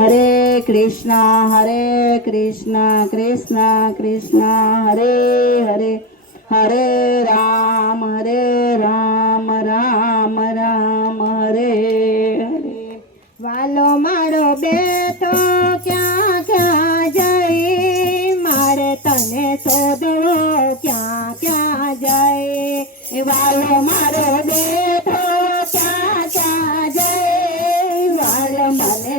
हरे कृष्णा हरे कृष्णा कृष्णा कृष्णा, हरे हरे। हरे राम हरे राम राम राम, हरे हरे। वालो मारो बेटो, क्या क्या जय? मारे तने सोदो क्या क्या जय? वालो मारो बेटो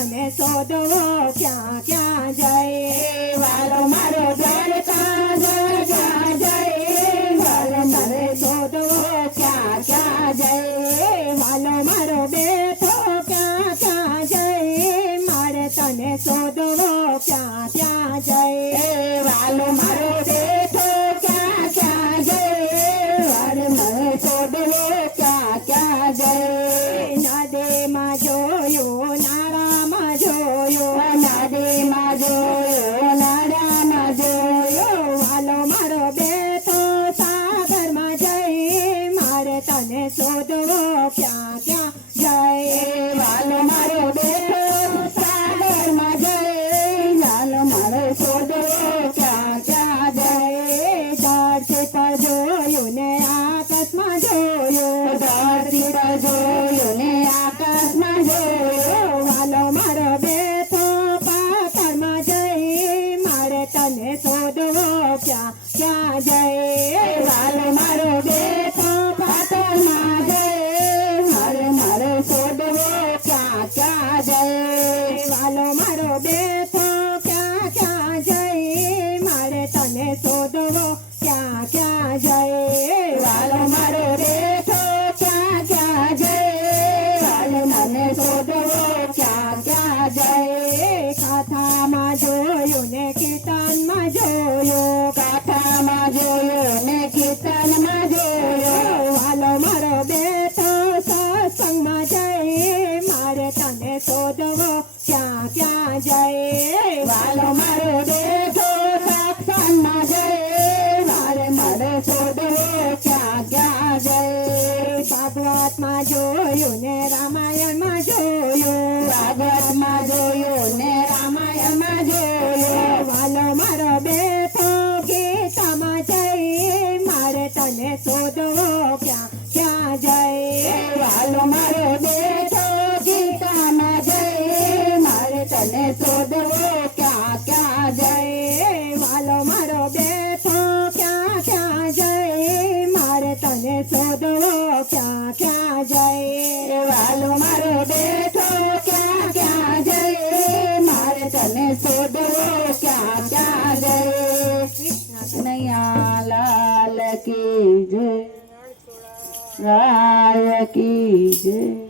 મારે તને શોધવો ક્યાં ક્યાં જઈ વાલો મારો દ્વારકા દ્વારકા જઈ વાલ મારે શોધવો ક્યાં ક્યાં જઈ વાલો મારો બેઠો ક્યાં ક્યાં જઈ મારે તને શોધવો ક્યાં ક્યાં જઈ વાલો મારો બેઠો ક્યાં ક્યાં જઈ વાલ મારે શોધવો ક્યાં ક્યાં જઈ નદીમાં જોયું મારો दो क्या क्या जय लाल मारो देव તને શોધવો ક્યાં ક્યાં જઈ વાલો મારો બેઠો સત્સંગમાં જઈ મારે મારે શોધવો ક્યાં ક્યાં જઈ ભાગવતમાં જોયું ને રામાયણમાં જોયું ભાગવતમાં જોયું ને રામાયણમાં दिले क्या क्या जय? वालो मारो बेटो क्या क्या जय? मारे तने सोदो क्या क्या जय? वालो मारो बेटो क्या क्या जय? मारे तने सोदो क्या क्या जय? नैया लाल की जय। राय की जय।